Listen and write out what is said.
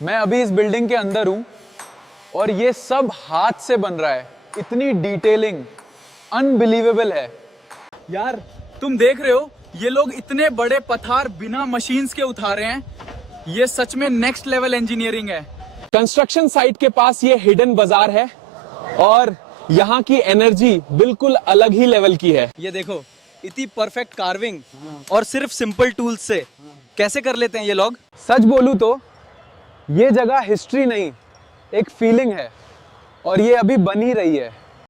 मैं अभी इस बिल्डिंग के अंदर हूं और ये सब हाथ से बन रहा है। इतनी डिटेलिंग अनबिलीवेबल है यार। तुम देख रहे हो ये लोग इतने बड़े पत्थर बिना मशीन्स के उठा रहे हैं। ये सच में नेक्स्ट लेवल इंजीनियरिंग है। कंस्ट्रक्शन साइट के पास ये हिडन बाजार है और यहाँ की एनर्जी बिल्कुल अलग ही लेवल की है। ये देखो इतनी परफेक्ट कार्विंग और सिर्फ सिंपल टूल्स से कैसे कर लेते हैं ये लोग। सच बोलूं तो ये जगह हिस्ट्री नहीं, एक फीलिंग है और ये अभी बन ही रही है।